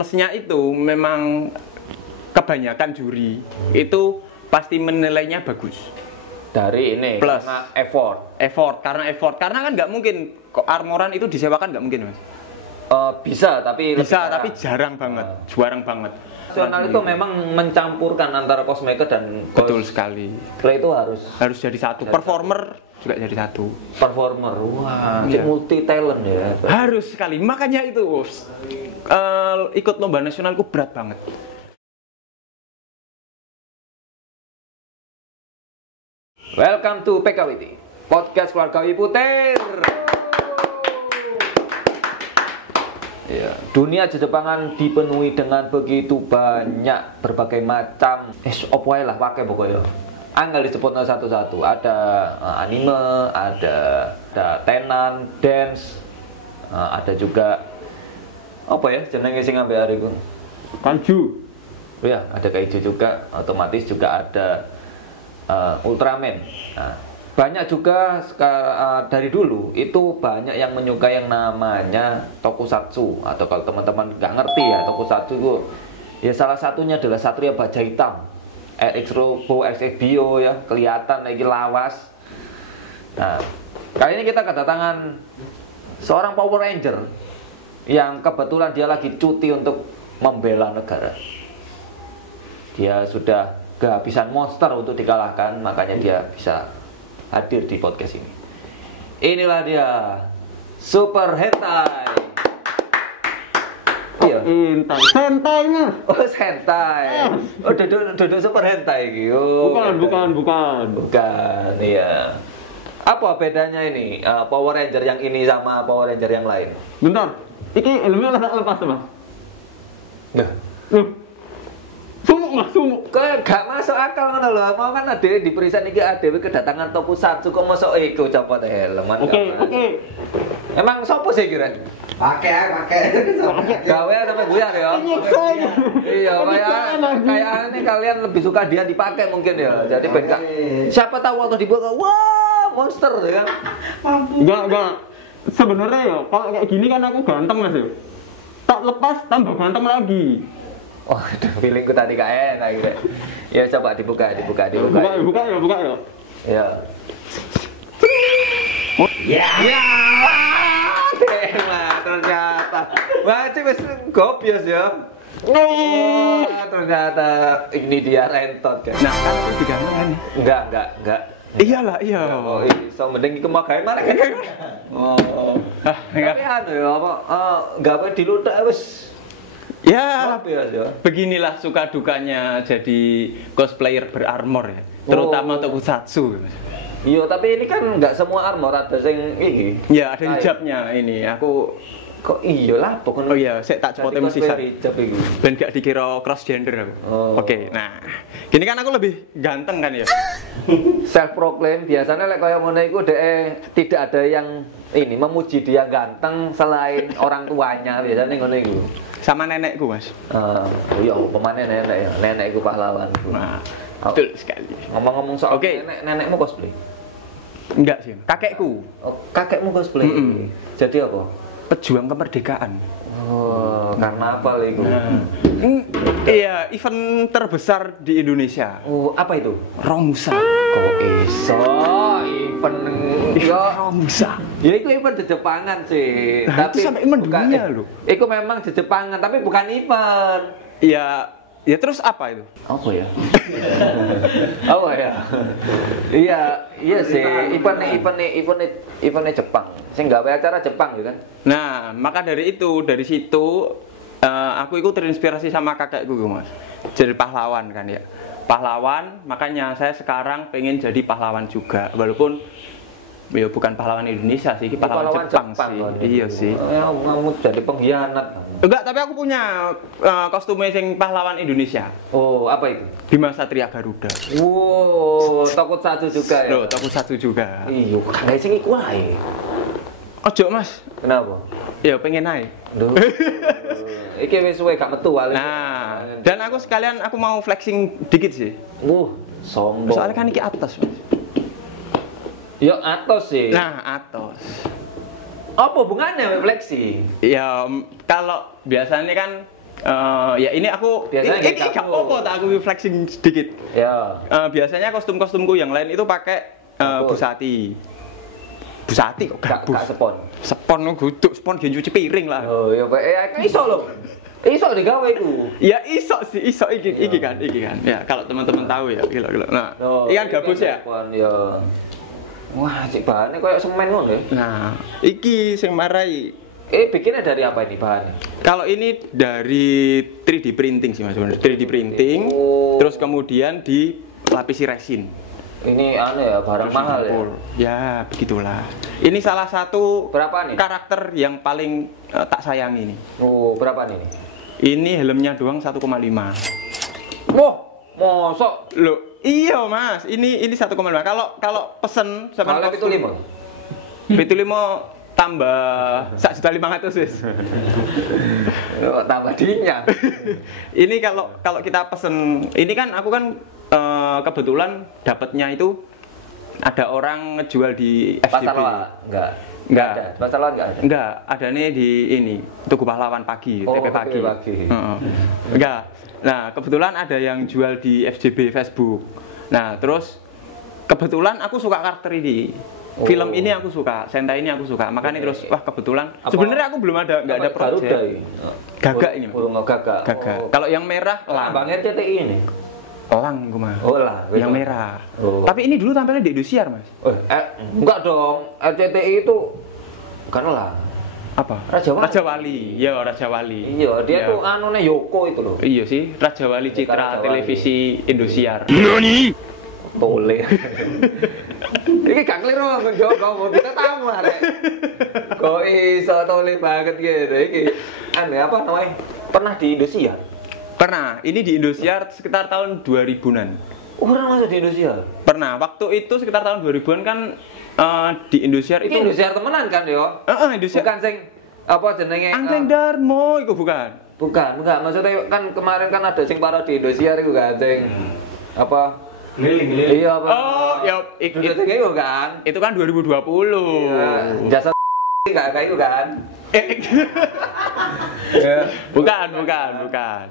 plusnya itu memang kebanyakan juri itu pasti menilainya bagus. Dari ini Plus. karena effort. Karena kan nggak mungkin kok armoran itu disewakan, nggak mungkin, Mas. Bisa tapi Jarang banget, jarang banget. Nasional itu memang mencampurkan antara cosmaker dan Betul sekali. cosplay itu harus Jadi satu. Performer juga jadi satu. performer. Wah, Iya. multi talent ya. Harus sekali. Makanya itu ikut lomba nasionalku berat banget. Welcome to PKWT, podcast keluarga Wiputer. Ya, dunia Jepangan dipenuhi dengan begitu banyak berbagai macam apa ae lah pakai pokoknya. Anggal disebut satu-satu. Ada anime, ada tenan, dance, ada juga apa ya jenenge sing ambek ariku. Kanju. Ya, ada kaiju juga, otomatis juga ada Ultraman. Nah, banyak juga dari dulu itu banyak yang menyukai yang namanya tokusatsu, atau kalau teman-teman nggak ngerti ya, tokusatsu itu ya salah satunya adalah Satria Baja Hitam, RX Robo, RX Bio ya, kelihatan lagi lawas. Nah, kali ini kita kedatangan seorang Power Ranger yang kebetulan dia lagi cuti untuk membela negara. Dia sudah kehabisan monster untuk dikalahkan, makanya dia bisa hadir di podcast ini. Inilah dia, Super Hentai. Iya. Hentai Mas. Oh, Hentai. Oh, duduk Super Hentai iki. Oh, bukan, iya. Apa bedanya ini Power Ranger yang ini sama Power Ranger yang lain? Bentar. Iki helmnya lepas Mas. Nah, Sumuk Mas, sumuk. kok gak masuk akal ngono lho. Mau kan ada di perisan iki adewe kedatangan tokusatsu kok mosok iku copot helm. Oke. Emang sopo sih kira? Pakai. Gawe sampai buyar ya. Iya, kayak ini kalian lebih suka dia dipakai mungkin ya. Jadi ben gak siapa tahu waktu dibuka, wah, monster ya kan. Enggak. Sebenarnya ya, kalau kayak gini kan aku ganteng Mas ya. Tak lepas tambah ganteng lagi. Oh, feelingku tadi gak enak gitu. Ya coba dibuka. Buka ya. Ya. Ya. Wah, ternyata. Wah, wis gobios ya. Wah, ternyata ini dia rentot kan. Nah, kan aku diganteng kan. Enggak. Iyalah, iya. Oh, iso mending iku magae mana kan. Oh. Enggak. Tapi anu ya apa enggak apa diludak wis. Ya, Gobios ya. beginilah suka dukanya jadi cosplayer berarmor ya. Terutama tokusatsu. Iya, tapi ini kan enggak semua armor ada sing iki. Ya, ada hijabnya ini. Aku Kok iya lah pokoknya. Oh iya, saya tak copotin sisa. Hijab iki. Ben gak dikira cross gender aku. Oh. Oke, nah. Gini kan aku lebih ganteng kan ya. Self proclaim biasanya lek kaya ngono iku dhek tidak ada yang ini memuji dia ganteng selain orang tuanya, biasanya ngono iku. Sama nenekku, Mas. Oh iya, pemane nenek ya. Nenekku pahlawanku. Nah, betul sekali. Ngomong-ngomong soal Oke. nenekmu cosplay. Enggak sih, kakekku. Oh, kakekmu cosplay. Jadi apa? Pejuang kemerdekaan. Oh, karena apa lagi? Iya, event terbesar di Indonesia. Oh, apa itu? Romusa. Kok iso event Romusa. Ya itu event Jepangan sih. Nah, itu sampai mendunia loh. Itu memang Jepangan tapi bukan event. Ya terus apa itu? Apa ya? Apa ya? Iya sih, eventnya Jepang. Saya nggak acara Jepang gitu kan? Nah, maka dari situ aku ikut terinspirasi sama kakekku, Mas. Jadi pahlawan kan ya. Pahlawan, makanya saya sekarang pengen jadi pahlawan juga. Walaupun ya bukan pahlawan Indonesia sih, pahlawan Jepang sih. Iya sih. Kamu jadi pengkhianat. Enggak, tapi aku punya kostum sing pahlawan Indonesia. Oh, apa itu? Bima Satria Garuda. Wow, tokusatsu juga ya. Loh, tokusatsu juga. Iya, kan sing iku ae. Ojo, Mas. Kenapa? Ya pengen naik. Duh. Iki wis suwe gak metu wali. Nah, dan aku sekalian mau flexing dikit sih. Sombong. Soalnya kan iki atas, Mas. Ya atos sih. Nah, atas. Apa hubungannya sama flexing? Ya kalau biasanya kan Ya ini aku Biasanya ini di gak dapur. apa-apa tak aku flexing sedikit. Ya. Biasanya kostum-kostumku yang lain itu pakai Dapur. Busati. Busati kok Gak gak sepon. Spon guduk, spon gen cuci piring lah. Oh ya Pak, iso lho. Iso digawe iku. Ya iso sih, iso iki kan. Ya kalau teman-teman tahu ya, gila. Nah, Oh, ini kan gabus ya. Sepon ya. Wah, cik bahannya kayak semen ngono ya. Nah, iki sing marai. Bikinnya dari apa ini bahannya? Kalau ini dari 3D printing sih Mas, sebenarnya 3D printing. Oh. Terus kemudian dilapisi resin. Ini ya barang mahal ya. Ya, begitulah. Ini salah satu Berapa nih? karakter yang paling tak sayangi nih. Oh, berapa nih? Ini helmnya doang 1,5. Wah, mosok. Loh, iya Mas, ini 1,5. Kalau pesen sama Kalau itu 5. Itu 5 tambah 1.500.000 wis. Oh, tambah dinya. Ini kalau kita pesen, ini kan aku kan kebetulan dapatnya itu ada orang ngejual di FJB. Pasar Loa? Enggak ada. Pasar Loa enggak ada. Enggak, adanya di ini Tugu Pahlawan pagi, Oh, TP pagi. TP pagi. Heeh. Enggak. Nah, kebetulan ada yang jual di FJB Facebook. Nah, terus kebetulan aku suka karakter ini. Oh. Film ini aku suka, Sentai ini aku suka. Makanya terus wah kebetulan Apa- sebenarnya aku belum ada enggak ada Garuda project. ini? Gagak ini. Oh, gagak. Gagak. Oh. Kalau yang merah Bang RCTI ini. elang gue mah. Oh lah. Yang merah. Oh. Tapi ini dulu tampilnya di Indosiar, Mas. Enggak dong. RCTI itu bukan lah. Apa? Raja Wali. Raja Wali. Iya, Raja Wali. Iya, dia Iya. tuh anune Yoko itu loh. Iya sih, Raja Wali Raja Citra Wali. Televisi Indosiar. Tole. Iki gak keliru Bang Joko, kita tamu arek. Kok iso tole banget gitu iki. Aneh apa namanya? Pernah di Indosiar? Pernah, ini di Indosiar sekitar tahun 2000-an. Orang masuk di Indosiar. Pernah, waktu itu sekitar tahun 2000-an kan di Indosiar Itu itu Indosiar temenan kan yo? Indosiar. Bukan sing apa jenenge? Angkleng Darmo itu bukan. Bukan. Maksudnya kan kemarin kan ada sing parodi Indosiar itu kan sing apa? Keliling. Iya apa? Oh, ya Itu itu kan. itu kan 2020. Iya, jasa enggak kayak itu kan? Bukan.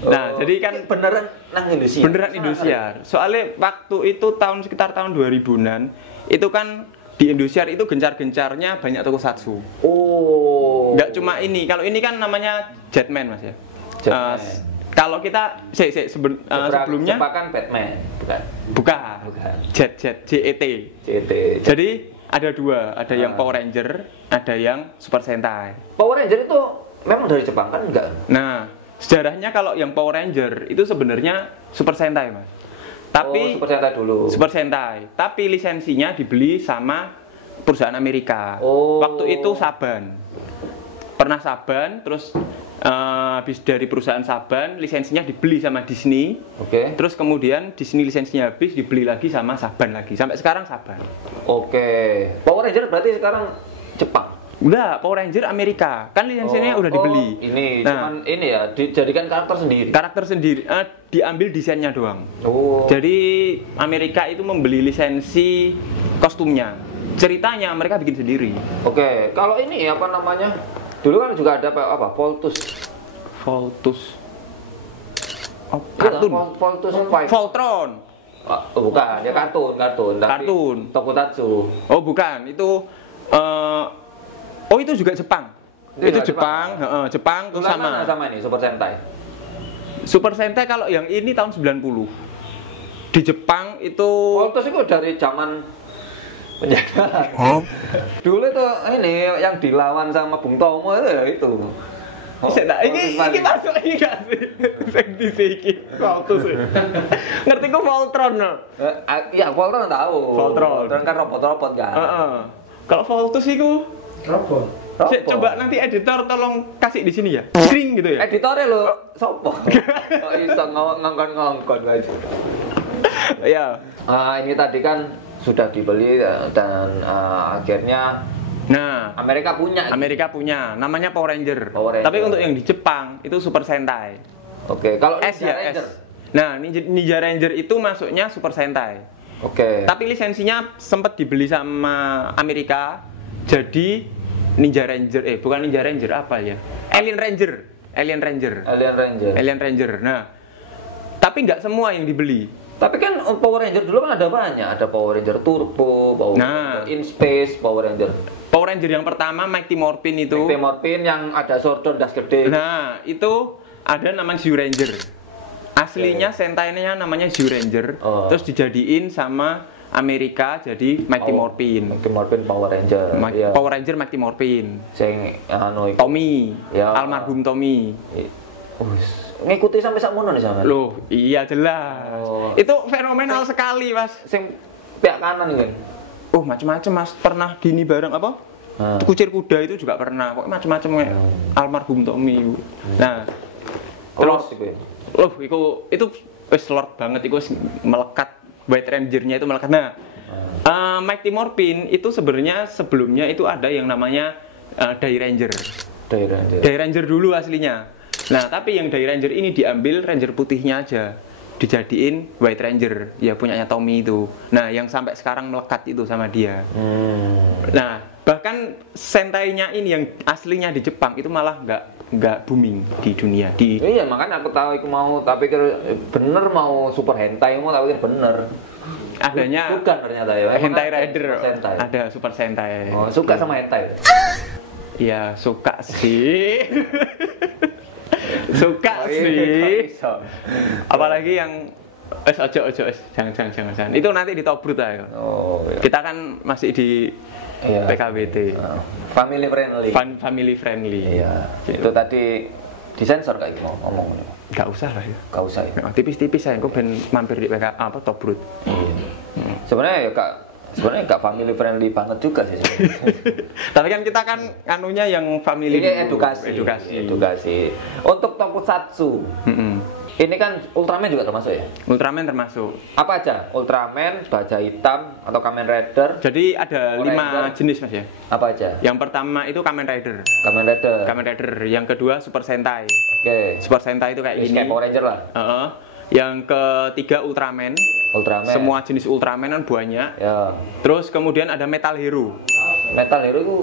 Nah, Oh, jadi kan ini beneran nang Indosiar. beneran Indosiar. Soalnya waktu itu sekitar tahun 2000-an itu kan di Indosiar itu gencar-gencarnya banyak tokusatsu. Oh. Nggak cuma ini. Kalau ini kan namanya Jetman, Mas ya. Jetman. Kalau kita sebelumnya Jebakan Batman, bukan. bukan. Jet JET. CT. Jadi ada dua, ada yang Power Ranger, ada yang Super Sentai. Power Ranger itu memang dari Jepang kan enggak? Nah, sejarahnya kalau yang Power Ranger itu sebenarnya Super Sentai, Mas. Tapi Super Sentai dulu. Super Sentai, tapi lisensinya dibeli sama perusahaan Amerika. Oh. Waktu itu Saban. Pernah Saban, terus habis dari perusahaan Saban, lisensinya dibeli sama Disney. Oke. Terus kemudian Disney lisensinya habis, dibeli lagi sama Saban lagi. Sampai sekarang Saban. Oke. Power Ranger berarti sekarang Jepang. Enggak, Power Ranger Amerika. Kan lisensinya udah dibeli. Ini Nah, cuman ini ya dijadikan karakter sendiri. karakter sendiri, diambil desainnya doang. Oh. Jadi Amerika itu membeli lisensi kostumnya. Ceritanya mereka bikin sendiri. Oke, kalau ini apa namanya? Dulu kan juga ada apa? Voltus. Voltus. Oh, Kartun. kartun. Voltus 5. Voltron. Bukan, ya kartun. Tapi Kartun. Tokusatsu. Oh, bukan. Itu itu juga Jepang. Itu Itu juga Jepang, Jepang terus Bukan mana sama. sama ini Super Sentai. Super Sentai kalau yang ini tahun 90. Di Jepang itu Voltus itu dari zaman penjajahan. Dulu itu ini yang dilawan sama Bung Tomo itu ya itu. Ini masuk ini gak sih? Sing disi iki. Voltus. Ngerti ku Voltron. Ya Voltron tahu. Voltron. Voltron kan robot-robot kan. Heeh. Kalau Voltus itu Robot. coba nanti editor tolong kasih di sini ya. Screen gitu ya. Editornya lo sopo? Kok iso ngongkon-ngongkon aja. Ya. Ini tadi kan sudah dibeli dan akhirnya Nah, Amerika punya. Amerika punya, namanya Power Ranger. Power Ranger. Tapi untuk yang di Jepang itu Super Sentai. Oke, kalau S Ninja ya, Ranger. S. Nah, Ninja Ranger itu masuknya Super Sentai. Oke. Tapi lisensinya sempat dibeli sama Amerika. Jadi Ninja Ranger, bukan Ninja Ranger apa ya? Alien Ranger. Alien Ranger. Alien Ranger. Alien Ranger. Nah, tapi nggak semua yang dibeli. Tapi kan Power Ranger dulu kan ada banyak, ada Power Ranger Turbo, Power Ranger In Space, Power Ranger. Power Ranger yang pertama Mighty Morphin itu. Mighty Morphin yang ada Zordon das gede. Nah, itu ada namanya Zyu Ranger. Aslinya Sentai-nya namanya Zyu Ranger. Terus dijadiin sama Amerika jadi Mighty Morphin. Mighty Morphin Power Ranger. Power Ranger Mighty Morphin. Sing anu Tommy. Ya. Almarhum Tommy. Ngikuti sampai sakmono nih sama. Loh, iya jelas. Itu fenomenal sekali, Mas. Sing pihak kanan kan. Oh, macam-macam, Mas. Pernah gini bareng apa? Kucir kuda itu juga pernah. Pokoknya macam-macam kayak Almarhum Tommy. Nah, terus itu wis lord banget, itu melekat. White Ranger-nya itu melekat. Nah, Mighty Morphin itu sebenarnya sebelumnya itu ada yang namanya Dai Ranger. Dai Ranger dulu aslinya. Nah, tapi yang Dai Ranger ini diambil Ranger putihnya aja, dijadiin White Ranger, ya punyanya Tommy itu. Nah, yang sampai sekarang melekat itu sama dia. Nah, bahkan Sentai-nya ini yang aslinya di Jepang itu malah nggak booming di dunia. Iya, makanya aku tahu aku mau, tapi bener mau super hentai mau, tapi bener. Adanya bukan ternyata ya. Hentai Rider. Ada Super Sentai. Oh, suka sama hentai. Iya, suka sih. Suka sih. Apalagi yang ojo jangan. Itu nanti ditobrut aja. Oh, iya. Kita kan masih di PKBT. Family friendly. Family friendly. Iya. Itu tadi disensor kayak gitu ngomong. Enggak usah lah ya. Enggak usah ya. Tipis-tipis saya kok ben mampir di PK apa tobrut. Sebenarnya ya sebenarnya nggak family friendly banget juga sih sebenarnya. Tapi kan kita kan anunya yang family. Ini edukasi. Untuk tokusatsu. Ini kan Ultraman juga termasuk ya? Ultraman termasuk. Apa aja? Ultraman, Baja Hitam, atau Kamen Rider? Jadi ada 5 jenis, Mas ya. Apa aja? Yang pertama itu Kamen Rider. Kamen Rider. Yang kedua Super Sentai. Oke. Super Sentai itu kayak ini. Kayak Power Ranger lah. Yang ketiga Ultraman. Semua jenis Ultraman kan banyak. Ya. Terus kemudian ada Metal Hero. Metal Hero itu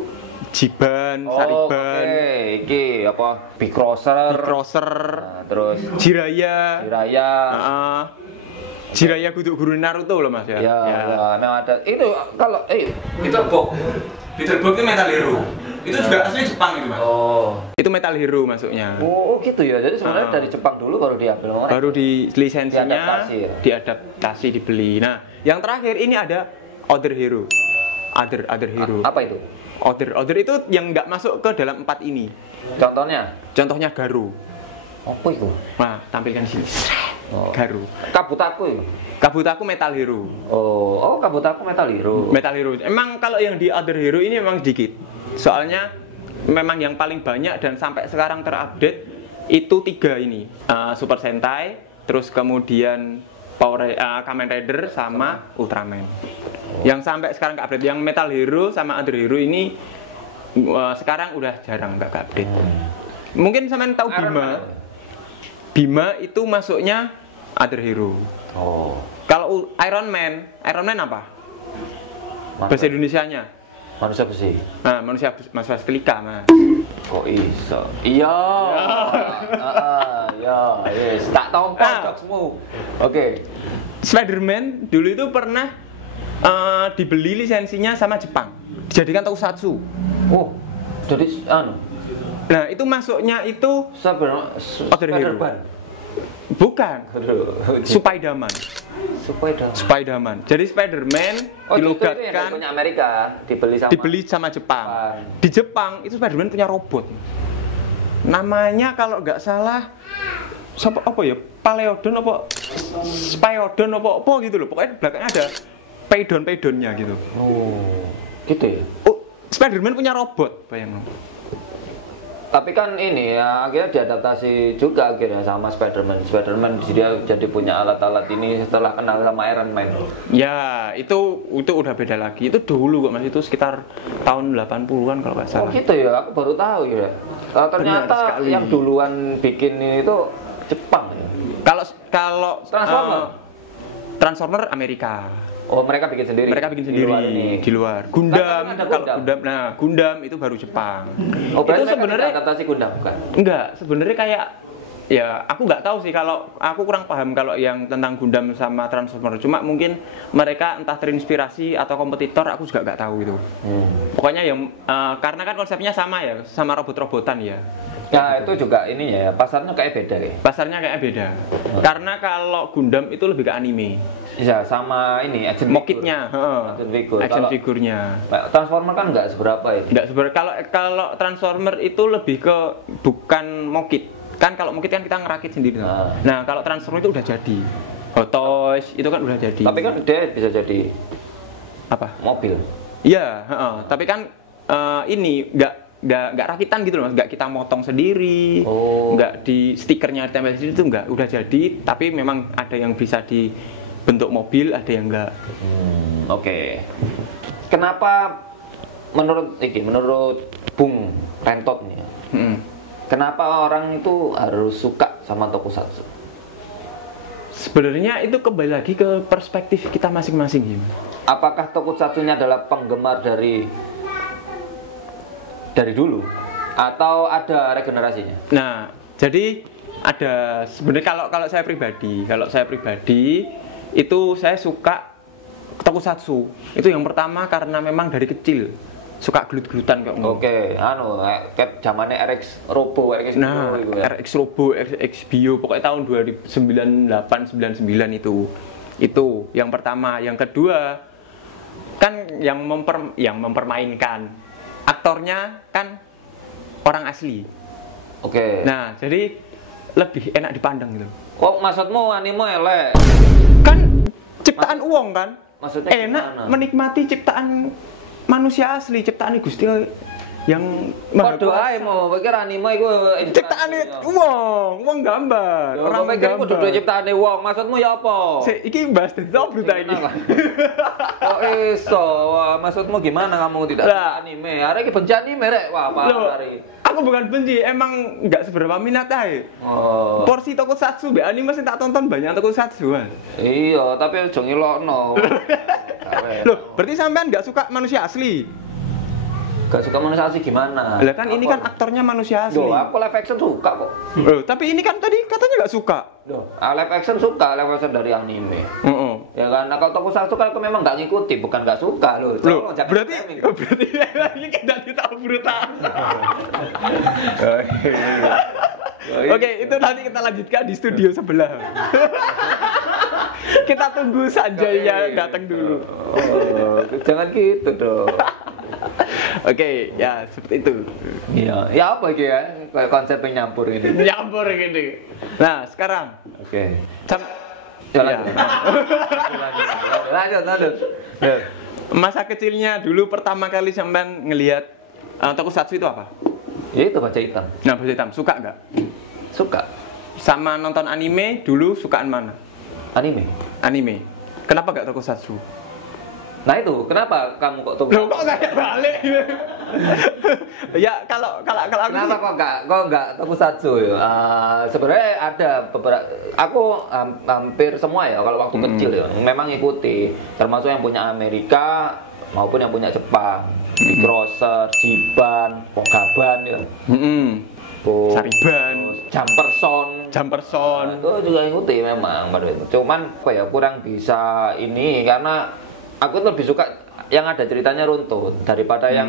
Jiban, Sariban. Iki apa? Big Crosser. Nah, terus Jiraya. Jiraya guru Naruto loh, Mas ya. Ya, memang ada. Itu kalau Bitterbox itu Metal Hero. Itu juga asli Jepang itu, Mas. Itu Metal Hero masuknya. Oh, gitu ya. Jadi sebenarnya dari Jepang dulu baru diambil. Baru di lisensinya, diadaptasi, dibeli. Nah, yang terakhir ini ada Other Hero. Other Hero. Apa itu? Other itu yang nggak masuk ke dalam 4 ini. Contohnya Garu. Apa itu? Nah, tampilkan di sini. Garu. Kabutaku Metal Hero. Kabutaku Metal Hero. Emang kalau yang di Other Hero ini memang sedikit. Soalnya memang yang paling banyak dan sampai sekarang terupdate itu 3 ini. Super Sentai, terus kemudian Kamen Rider sama Ultraman. Yang sampai sekarang nggak update. Yang Metal Hero sama Other Hero ini sekarang udah jarang nggak update. Mungkin sampean tahu Bima itu masuknya Other Hero. Kalau Iron Man apa? Bahasa Indonesianya? Manusia besi. Nah, manusia setrika, Mas. Kok iso? Iya. Yes. Tak tompok jokesmu. Oke. Spider-Man dulu itu pernah dibeli lisensinya sama Jepang, dijadikan tokusatsu. Jadi Nah, itu masuknya itu Other Hero. Bukan. Spider-Man. Jadi Spider-Man dilogatkan itu yang punya Amerika, dibeli sama Jepang. Di Jepang itu Spider-Man punya robot. Namanya kalau nggak salah apa ya? Paleodon apa? Spyodon apa gitu loh. Pokoknya belakangnya ada peidon-peidonnya gitu. Gitu ya. Spider-Man punya robot, bayangin. Tapi kan ini ya akhirnya diadaptasi juga akhirnya sama Spider-Man. Spider-Man dia jadi punya alat-alat ini setelah kenal sama Iron Man. Ya, itu udah beda lagi. Itu dulu kok, Mas. Itu sekitar tahun 80-an kalau nggak salah. Gitu ya, aku baru tahu ya. Ternyata yang duluan bikin ini itu Jepang ya. Kalau Transformer Amerika. Oh, mereka bikin sendiri. Mereka bikin Di sendiri luar ini. di luar. Kan Gundam, ada kalau Gundam. Gundam, nah Gundam itu baru Jepang. Oh, berarti itu mereka sebenarnya tidak adaptasi Gundam bukan? enggak, sebenarnya kayak ya aku nggak tahu sih, kalau aku kurang paham kalau yang tentang Gundam sama Transformer. Cuma mungkin mereka entah terinspirasi atau kompetitor, aku juga nggak tahu itu. Pokoknya yang karena kan konsepnya sama ya, sama robot-robotan ya. Ya, itu juga ini ya, pasarnya kayak beda ya. Pasarnya kayak beda. Karena kalau Gundam itu lebih ke anime. Ya, sama ini action Mokitnya, Action figure. action Kalau- figurnya. Transformer kan nggak seberapa itu. Nggak sebenarnya kalau Transformer itu lebih ke bukan mokit. Kan kalau mokit kan kita ngerakit sendiri. Nah. Nah, kalau Transformer itu udah jadi. Hot Toys itu kan udah jadi. Tapi kan dia bisa jadi apa? mobil. Iya, tapi kan ini nggak rakitan gitu loh, Mas. Nggak kita motong sendiri, Oh. nggak di stikernya ditempel sendiri, itu nggak, udah jadi. Tapi memang ada yang bisa dibentuk mobil, ada yang nggak. Oke. Kenapa menurut Bung Rentot nih? Mm. Kenapa orang itu harus suka sama tokusatsu? Sebenarnya itu kembali lagi ke perspektif kita masing-masing ya, Mas. Apakah tokusatsunya adalah penggemar dari dulu atau ada regenerasinya? Nah, jadi ada sebenarnya kalau saya pribadi itu saya suka tokusatsu. Itu yang pertama karena memang dari kecil suka gelut-gelutan kayak ngono. Oke, kayak zamannya RX Robo, RX Nah, Bio gitu ya. RX Robo, RX Bio, pokoknya tahun 2098-99 itu. Itu yang pertama. Yang kedua, kan yang mempermainkan aktornya kan orang asli. Oke. Nah, jadi lebih enak dipandang gitu. Kok maksudmu anime elek? Kan ciptaan uang kan? Maksudnya Enak gimana? menikmati ciptaan manusia asli, ciptaan Gusti yang maha Waduh, kuasa. ae mau pikir anime iku Ciptaan uang gambar. Orang pikir iku dudu ciptaane wong. Maksudmu ya apa? Iki bahas tentang berita ini. Kok iso? Wah, maksudmu gimana kamu tidak suka Lah. anime? Arek iki benci anime rek. Wah, Loh, parah iki. aku bukan benci, emang nggak seberapa minat aja. Oh. Porsi tokusatsu, be anime sing tak tonton banyak tokusatsu kan. Iya, tapi aja ngilokno. Loh, berarti sampean nggak suka manusia asli? Gak suka manusia asli gimana? Lah kan ini kan aktornya manusia asli. Loh, aku live action suka kok. Loh, tapi ini kan tadi katanya nggak suka. Loh, live action suka, live action dari anime. Heeh. Ya kan, nah, kalau tokusatsu kan aku memang nggak ngikuti, bukan nggak suka loh. Loh, Jangan berarti shaming. ini kita tahu brutal. Oh, iya. Oke, itu nanti kita lanjutkan di studio sebelah. Kita tunggu Sanjaya datang dulu. Oh, jangan gitu dong. Oke, ya seperti itu. Iya, ya apa gitu ya? Kayak konsep yang nyampur ini. Nyampur gini. Nah, sekarang Oke. ya, Lanjut. masa kecilnya dulu pertama kali sampean ngelihat tokusatsu itu apa? Ya itu baca hitam. Nah, Bos Hitam, suka nggak? Suka Sama nonton anime dulu sukaan mana? anime. Anime. Kenapa nggak tokusatsu? Nah itu, kenapa kamu kok tuh? Loh, kok nggak balik? Ya, kalau aku Kenapa sih- kok nggak tokusatsu ya? Sebenarnya ada beberapa. Aku hampir semua ya kalau waktu kecil ya, memang ikuti. Termasuk yang punya Amerika maupun yang punya Jepang. Big Crosser, Jiban, Pogaban ya. Sariban, Jumperson. Jumperson. Itu juga ngikuti memang pada itu. Cuman apa ya kurang bisa ini karena aku lebih suka yang ada ceritanya runtun daripada yang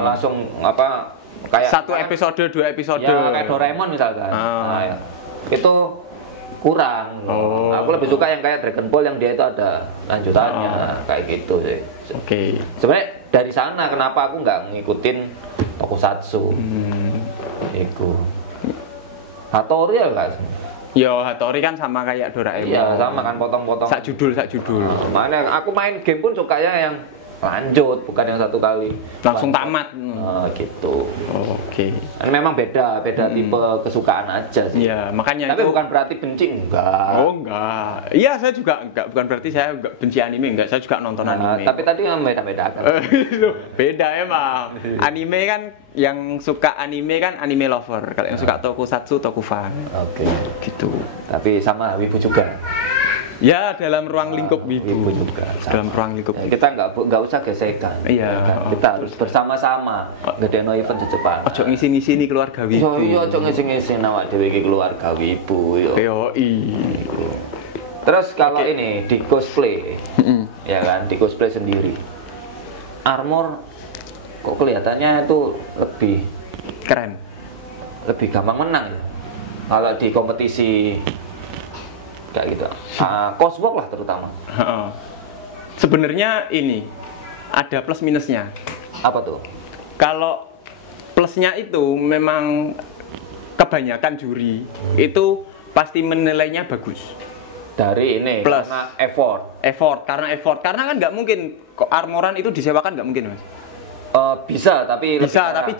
langsung apa kayak Satu episode, 2 episode. ya kayak Doraemon misalkan. Nah, ya. Itu kurang. Oh. Aku lebih suka yang kayak Dragon Ball yang dia itu ada lanjutannya kayak gitu sih. Oke. Sebenarnya dari sana kenapa aku nggak ngikutin tokusatsu. Iku. Hattori ya enggak? Yo, Hattori kan sama kayak Doraemon. Iya, sama kan potong-potong. Sak judul. Mana aku main game pun sukanya yang lanjut, bukan yang satu kali. Langsung tamat. Gitu. Oke. Kan memang beda tipe kesukaan aja sih. Iya, makanya Tapi itu. bukan berarti benci enggak. Oh, enggak. Iya, saya juga enggak. Bukan berarti saya enggak benci anime, enggak. Saya juga nonton Nah, anime. tapi tadi yang beda-bedakan. Loh, beda emang. Anime kan yang suka anime kan anime lover. Kalau yang suka tokusatsu, tokufan. Oke. Gitu. Tapi sama wibu juga. Ya, dalam ruang lingkup Wibu wibu. juga. Dalam ruang lingkup. Ya, kita nggak usah gesekan. Iya. ya kan? Kita harus bersama-sama ngedeno event secepatnya. Ojo ngisi-ngisi nih keluarga wibu. Iya, ojo ngisi-ngisi awak dhewe iki keluarga wibu yo. Yoi. Terus kalau ini di cosplay, ya kan, di cosplay sendiri, armor kok kelihatannya itu Keren. lebih gampang menang ya. Kalau di kompetisi kayak gitu, coswork lah terutama. Heeh. Sebenarnya ini ada plus minusnya. Apa tuh? Kalau plusnya itu memang kebanyakan juri itu pasti menilainya bagus. Dari ini Plus. karena effort. Karena kan nggak mungkin kok armoran itu disewakan, nggak mungkin mas. Bisa tapi lebih Bisa jarang. tapi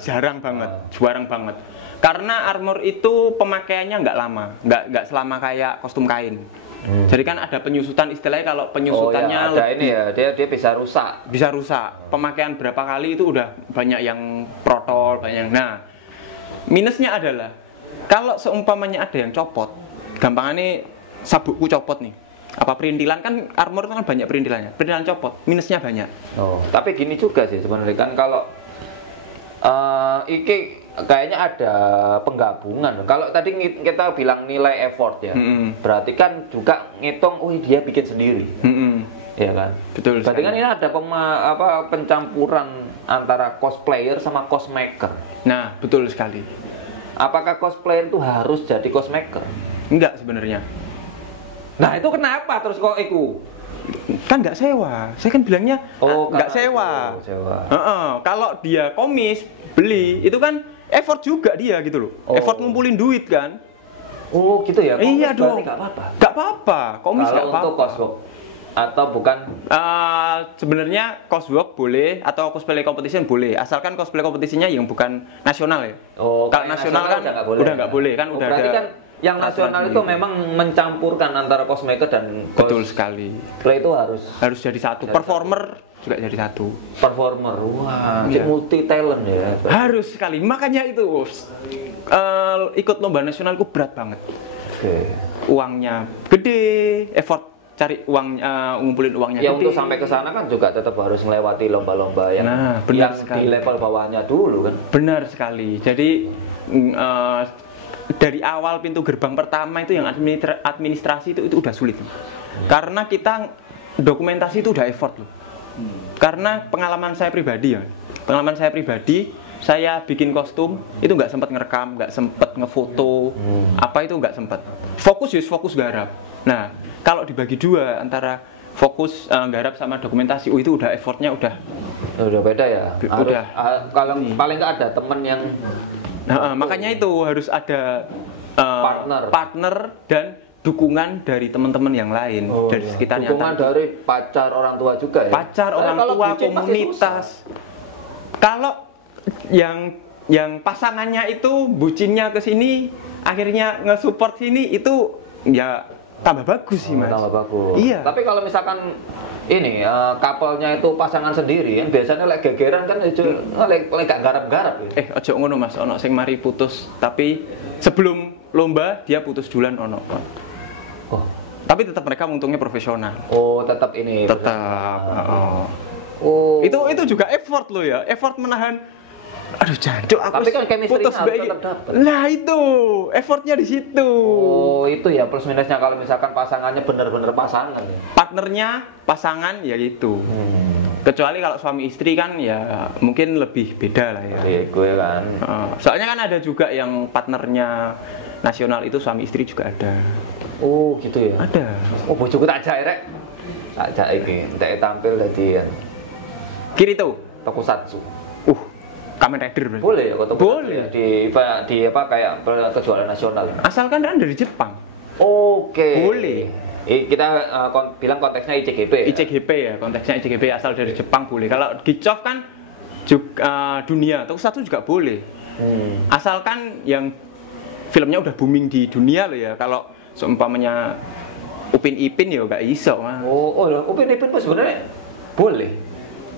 jarang banget. Karena armor itu pemakaiannya nggak lama, nggak selama kayak kostum kain. Jadi kan ada penyusutan, istilahnya kalau penyusutannya ada ini ya, dia bisa rusak. bisa rusak. Pemakaian berapa kali itu udah banyak yang protol, banyak. Nah, minusnya adalah kalau seumpamanya ada yang copot, gampangannya sabukku copot nih. Apa perintilan kan armor itu kan banyak perintilannya. Perintilan copot, minusnya banyak. Oh, tapi gini juga sih sebenarnya kan kalau iki kayaknya ada penggabungan. Kalau tadi kita bilang nilai effort ya, berarti kan juga ngitung, oh dia bikin sendiri, ya kan? Betul. Berarti kan sekali. ini ada pencampuran antara cosplayer sama cosmaker. Nah, betul sekali. Apakah cosplayer itu harus jadi cosmaker? Enggak sebenarnya. Nah itu kenapa terus kok iku? Kan nggak sewa. Saya kan bilangnya nggak karena sewa. itu, sewa. Kalau dia komis beli itu kan effort juga dia gitu loh. Effort ngumpulin duit kan. Oh gitu ya? Iya Komis berarti dong. nggak apa-apa? Nggak apa-apa. Komis nggak Kalau apa-apa. untuk coswork atau bukan? Sebenarnya coswork boleh atau cosplay competition boleh, asalkan cosplay kompetisinya yang bukan nasional ya. Oh, kalau kayak nasional kan udah nggak boleh kan, Oh, udah berarti ada. kan yang nasional aturan itu sendiri. memang mencampurkan antara cosmaker dan Betul sekali. cosplay itu harus Jadi satu. Jadi Performer juga jadi satu. performer. Wah, Iya. multi talent ya. Harus sekali. Makanya itu ikut lomba nasional itu berat banget. Oke. Uangnya gede, effort cari uang, ngumpulin uangnya Ya gede. untuk sampai ke sana kan juga tetap harus melewati lomba-lomba yang Nah, benar yang sekali. di level bawahnya dulu kan. Benar sekali. Jadi dari awal pintu gerbang pertama itu yang administrasi itu udah sulit. Karena kita dokumentasi itu udah effort loh. Karena pengalaman saya pribadi ya. Saya bikin kostum itu nggak sempat ngerekam, nggak sempat ngefoto, apa itu nggak sempat. Fokus garap. Nah, kalau dibagi dua antara fokus garap sama dokumentasi, itu udah effortnya udah. Udah beda ya. Harus, Udah. kalau paling nggak ada temen yang Nah, makanya itu harus ada partner dan dukungan dari teman-teman yang lain dari iya. sekitarnya. Dukungan dari pacar orang tua juga ya. Pacar, orang Kalau tua, bucin pasti komunitas. Kalau yang pasangannya itu bucinnya ke sini, akhirnya nge-support sini, itu ya tambah bagus sih, Mas. Tambah bagus. Iya. Tapi kalau misalkan ini couple-nya itu pasangan sendiri kan biasanya lek gegeran kan itu lek gak garap-garap ya. Ojo ngono Mas, ono sing mari putus, tapi sebelum lomba dia putus duluan ono. Oh. Tapi tetap mereka untungnya profesional. Oh, tetap ini. Tetap. Oh. Itu juga effort lo ya, effort menahan. Aduh jancuk aku. Tapi kan chemistry-nya putus harus baik. tetap dapat. Lah itu, effortnya di situ. Oh, itu ya plus minusnya kalau misalkan pasangannya bener-bener pasangan ya. Partnernya pasangan ya gitu. Kecuali kalau suami istri kan ya mungkin lebih beda lah ya. Iya, gue kan. Soalnya kan ada juga yang partnernya nasional itu suami istri juga ada. Oh, gitu ya. Ada. Oh, bojoku tak ajak rek. Tak ajak iki, entek tampil dadi Kirito. tokusatsu. Kamen Rider berarti. Boleh ya kok Boleh. di apa kayak kejuaraan nasional. Asalkan kan dari Jepang. Oke. Boleh. Kita bilang konteksnya ICGP ya? ICGP ya, konteksnya ICGP asal dari Jepang boleh. Kalau Gichov kan juga dunia, Tokusatsu juga boleh. Asalkan yang filmnya udah booming di dunia loh ya. Kalau seumpamanya Upin Ipin ya nggak iso mah. Oh, Upin Ipin pun sebenarnya boleh.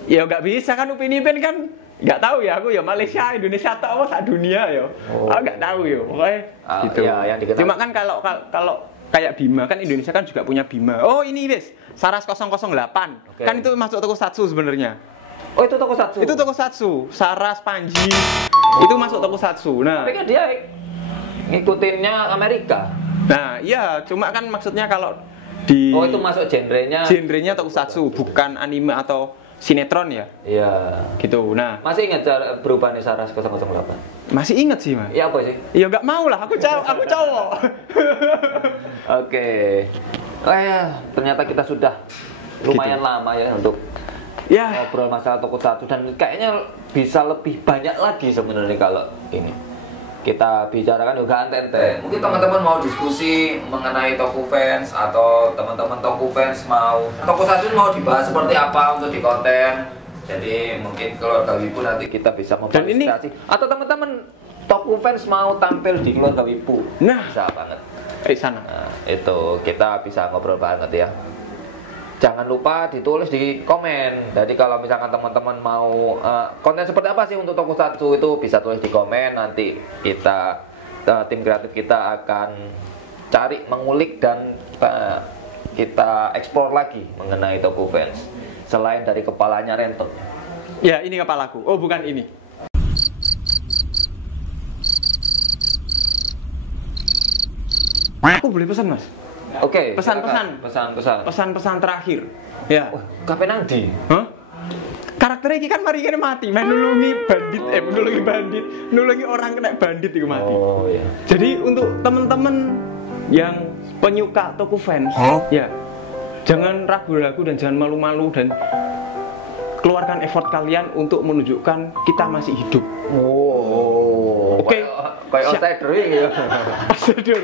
Ya nggak bisa kan, Upin Ipin kan nggak tahu ya, aku ya Malaysia, Indonesia atau apa sak dunia ya. Aku nggak tahu ya. Pokoknya gitu. Ya, yang dikenal. Cuma kan kalau kayak Bima, kan Indonesia kan juga punya Bima. Oh ini wis, Saras 008. Oke. Kan itu masuk tokusatsu sebenarnya. Oh itu tokusatsu. Itu tokusatsu, Saras, Panji. Itu masuk tokusatsu. Nah, Tapi kan dia ngikutinnya Amerika. nah iya, cuma kan maksudnya kalau di Oh itu masuk genrenya tokusatsu, bukan anime atau sinetron ya. Iya. Gitu. Nah, Masih ingat cara perubahan Saras 008? masih inget sih, Mas. Iya apa sih? Ya nggak mau lah, aku cowok. Oke. Oh ya, ternyata kita sudah lumayan lama ya untuk Ya, ngobrol masalah tokusatsu dan kayaknya bisa lebih banyak lagi sebenarnya kalau ini kita bicarakan juga ente. Mungkin teman-teman mau diskusi mengenai Tokufans atau teman-teman Tokufans mau tokusatsu mau dibahas seperti apa untuk di konten. Jadi mungkin keluarga Wibu nanti kita bisa Dan ini- memfasilitasi atau teman-teman Tokufans mau tampil di keluarga Wibu. Nah. Bisa banget. sana. Nah, itu kita bisa ngobrol banget ya. Jangan lupa ditulis di komen. Jadi kalau misalkan teman-teman mau konten seperti apa sih untuk tokusatsu itu bisa tulis di komen. Nanti kita tim kreatif kita akan cari, mengulik dan kita eksplor lagi mengenai Tokufans. Selain dari kepalanya Renton. Ya, ini kepalaku. Oh, bukan ini. Aku boleh pesan, Mas? Oke. Pesan-pesan. Pesan-pesan. Pesan-pesan terakhir. Ya. Kapan nanti? Hah? Karakternya ini kan mari kena mati, main nulungi bandit, nulungi orang kena bandit itu mati. Oh iya. Jadi untuk teman-teman yang penyuka Tokufans, ya jangan ragu-ragu dan jangan malu-malu dan keluarkan effort kalian untuk menunjukkan kita masih hidup. Oh. Oke. Kayak outsider ya. Prosedur.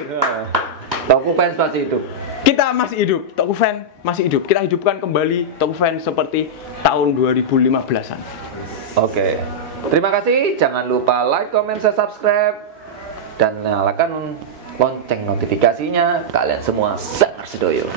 Tokufans masih hidup. Kita masih hidup, Tokufans masih hidup. Kita hidupkan kembali Tokufans seperti tahun 2015-an. Oke. Terima kasih. Jangan lupa like, comment, subscribe dan nyalakan lonceng notifikasinya. Kalian semua sangat sedoyo.